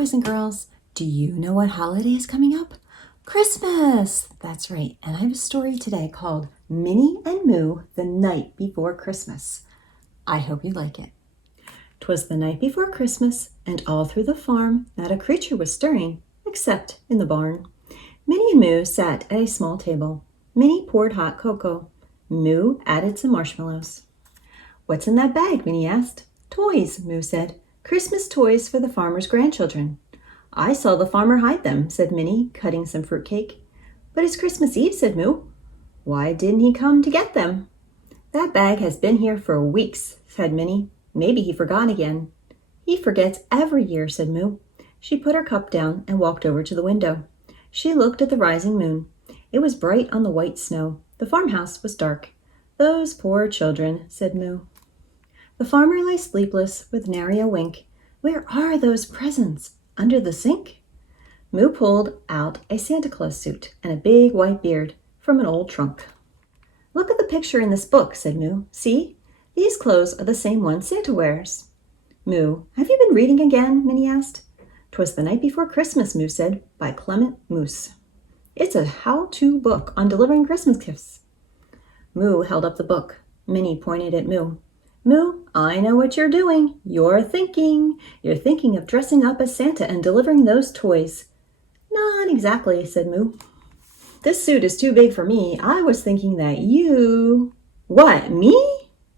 boys and girls. Do you know what holiday is coming up? Christmas! That's right, and I have a story today called Minnie and Moo, the Night Before Christmas. I hope you like it. 'Twas the night before Christmas, and all through the farm not a creature was stirring, except in the barn. Minnie and Moo sat at a small table. Minnie poured hot cocoa. Moo added some marshmallows. "What's in that bag?" Minnie asked. "Toys," Moo said. "Christmas toys for the farmer's grandchildren." "I saw the farmer hide them," said Minnie, cutting some fruitcake. "But it's Christmas Eve," said Moo. "Why didn't he come to get them?" "That bag has been here for weeks," said Minnie. "Maybe he forgot again." "He forgets every year," said Moo. She put her cup down and walked over to the window. She looked at the rising moon. It was bright on the white snow. The farmhouse was dark. "Those poor children," said Moo. The farmer lay sleepless with nary a wink. "Where are those presents? Under the sink?" Moo pulled out a Santa Claus suit and a big white beard from an old trunk. "Look at the picture in this book," said Moo. "See? These clothes are the same ones Santa wears." "Moo, have you been reading again?" Minnie asked. "'Twas the Night Before Christmas," Moo said, by Clement Moose. "It's a how-to book on delivering Christmas gifts." Moo held up the book. Minnie pointed at Moo. "Moo, I know what you're doing. You're thinking of dressing up as Santa and delivering those toys." "Not exactly," said Moo. "This suit is too big for me. I was thinking that you—" "What, me?"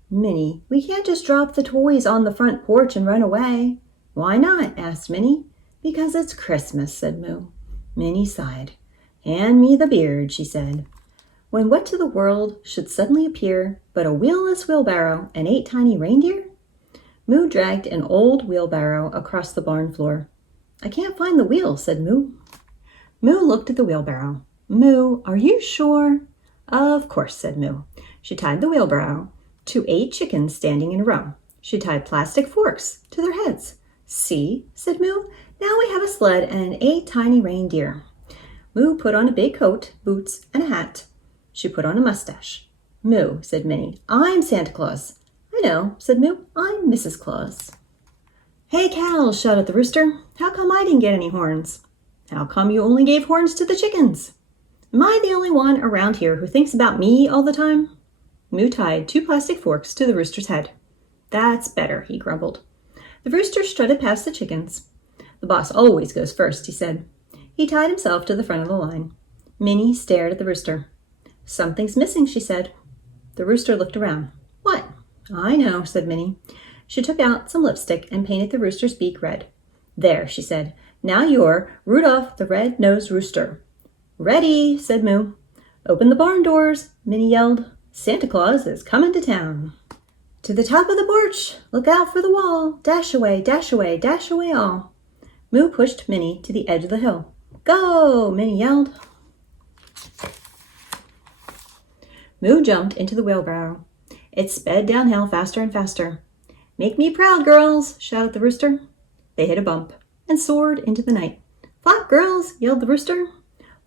"Minnie, we can't just drop the toys on the front porch and run away." "Why not?" asked Minnie. "Because it's Christmas," said Moo. Minnie sighed. "Hand me the beard," she said. When what to the world should suddenly appear but a wheelless wheelbarrow and 8 tiny reindeer? Moo dragged an old wheelbarrow across the barn floor. "I can't find the wheel," said Moo. Moo looked at the wheelbarrow. "Moo, are you sure?" "Of course," said Moo. She tied the wheelbarrow to 8 chickens standing in a row. She tied plastic forks to their heads. "See," said Moo, "now we have a sled and 8 tiny reindeer." Moo put on a big coat, boots, and a hat. She put on a mustache. "Moo," said Minnie, "I'm Santa Claus." "I know," said Moo, "I'm Mrs. Claus." "Hey, cows," shouted the rooster. "How come I didn't get any horns?" "How come you only gave horns to the chickens?" "Am I the only one around here who thinks about me all the time?" Moo tied 2 plastic forks to the rooster's head. "That's better," he grumbled. The rooster strutted past the chickens. "The boss always goes first," he said. He tied himself to the front of the line. Minnie stared at the rooster. "Something's missing," she said. The rooster looked around. "What?" "I know," said Minnie. She took out some lipstick and painted the rooster's beak red. "There," she said. "Now you're Rudolph the Red-Nosed Rooster." "Ready," said Moo. "Open the barn doors," Minnie yelled. "Santa Claus is coming to town." "To the top of the porch! Look out for the wall! Dash away, dash away, dash away all!" Moo pushed Minnie to the edge of the hill. "Go!" Minnie yelled. Moo jumped into the wheelbarrow. It sped downhill faster and faster. "Make me proud, girls!" shouted the rooster. They hit a bump and soared into the night. "Flap, girls!" yelled the rooster.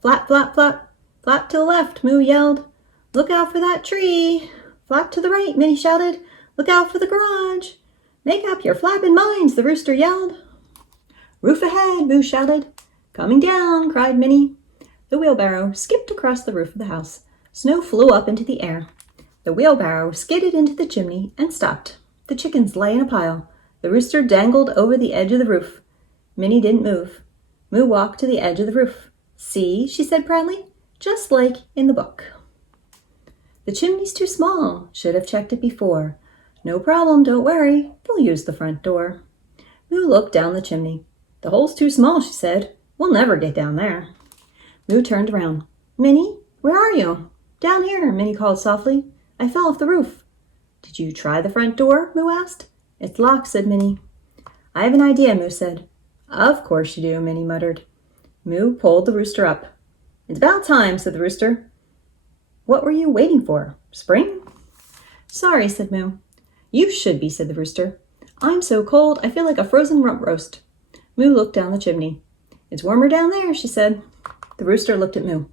"Flap, flap, flap! Flap to the left!" Moo yelled. "Look out for that tree!" "Flap to the right!" Minnie shouted. "Look out for the garage!" "Make up your flapping minds!" the rooster yelled. "Roof ahead!" Moo shouted. "Coming down!" cried Minnie. The wheelbarrow skipped across the roof of the house. Snow flew up into the air. The wheelbarrow skidded into the chimney and stopped. The chickens lay in a pile. The rooster dangled over the edge of the roof. Minnie didn't move. Moo walked to the edge of the roof. "See," she said proudly, "just like in the book." "The chimney's too small. Should have checked it before." "No problem, don't worry. They'll use the front door." Moo looked down the chimney. "The hole's too small," she said. "We'll never get down there." Moo turned around. "Minnie, where are you?" "Down here," Minnie called softly. "I fell off the roof." "Did you try the front door?" Moo asked. "It's locked," said Minnie. "I have an idea," Moo said. "Of course you do," Minnie muttered. Moo pulled the rooster up. "It's about time," said the rooster. "What were you waiting for? Spring?" "Sorry," said Moo. "You should be," said the rooster. "I'm so cold I feel like a frozen rump roast." Moo looked down the chimney. "It's warmer down there," she said. The rooster looked at Moo.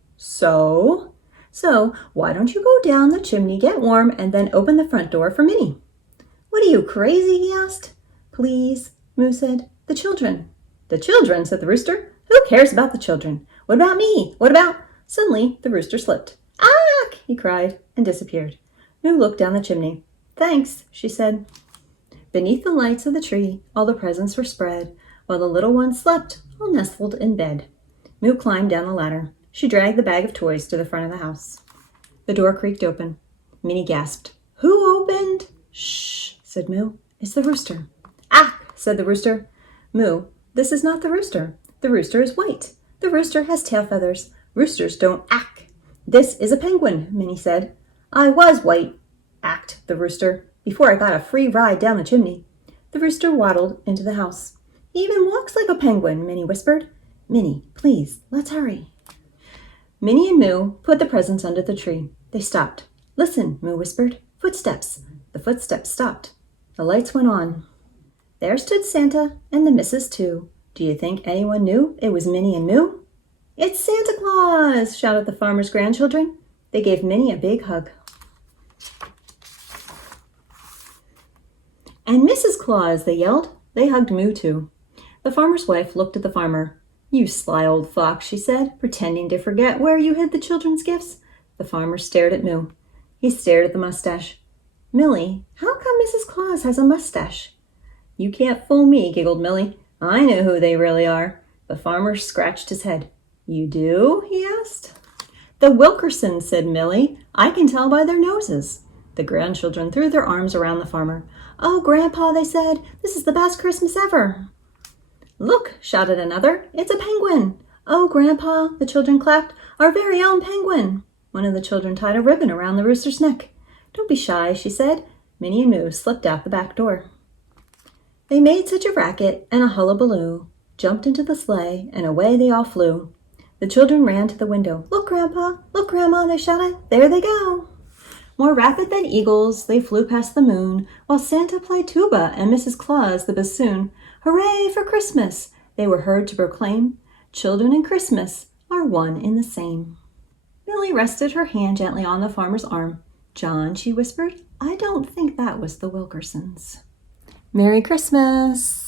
So, why don't you go down the chimney, get warm, and then open the front door for Minnie?" "What are you, crazy?" he asked. "Please," Moo said. "The children." "The children," said the rooster. "Who cares about the children? What about me? What about—" Suddenly, the rooster slipped. "Ack!" he cried, and disappeared. Moo looked down the chimney. "Thanks," she said. Beneath the lights of the tree, all the presents were spread, while the little ones slept, all nestled in bed. Moo climbed down the ladder. She dragged the bag of toys to the front of the house. The door creaked open. Minnie gasped. "Who opened?" "Shh," said Moo. "It's the rooster." "Ack," said the rooster. "Moo, this is not the rooster. The rooster is white. The rooster has tail feathers. Roosters don't ack." "This is a penguin," Minnie said. "I was white," acked the rooster, "before I got a free ride down the chimney." The rooster waddled into the house. "He even walks like a penguin," Minnie whispered. "Minnie, please, let's hurry." Minnie and Moo put the presents under the tree. They stopped. "Listen," Moo whispered. "Footsteps." The footsteps stopped. The lights went on. There stood Santa and the missus too. Do you think anyone knew it was Minnie and Moo? "It's Santa Claus!" shouted the farmer's grandchildren. They gave Minnie a big hug. "And Mrs. Claus!" they yelled. They hugged Moo too. The farmer's wife looked at the farmer. "You sly old fox," she said, pretending to forget where you hid the children's gifts. The farmer stared at Moo. He stared at the mustache. "Millie, how come Mrs. Claus has a mustache?" "You can't fool me," giggled Millie. "I know who they really are." The farmer scratched his head. "You do?" he asked. "The Wilkersons," said Millie. "I can tell by their noses." The grandchildren threw their arms around the farmer. "Oh, Grandpa," they said, "this is the best Christmas ever." "Look," shouted another, "it's a penguin." "Oh, Grandpa," the children clapped, "our very own penguin." One of the children tied a ribbon around the rooster's neck. "Don't be shy," she said. Minnie and Moo slipped out the back door. They made such a racket and a hullabaloo, jumped into the sleigh, and away they all flew. The children ran to the window. "Look, Grandpa! Look, Grandma!" they shouted. "There they go!" More rapid than eagles, they flew past the moon, while Santa played tuba and Mrs. Claus the bassoon. "Hooray for Christmas!" they were heard to proclaim. Children and Christmas are one in the same. Millie rested her hand gently on the farmer's arm. "John," she whispered, "I don't think that was the Wilkersons." Merry Christmas!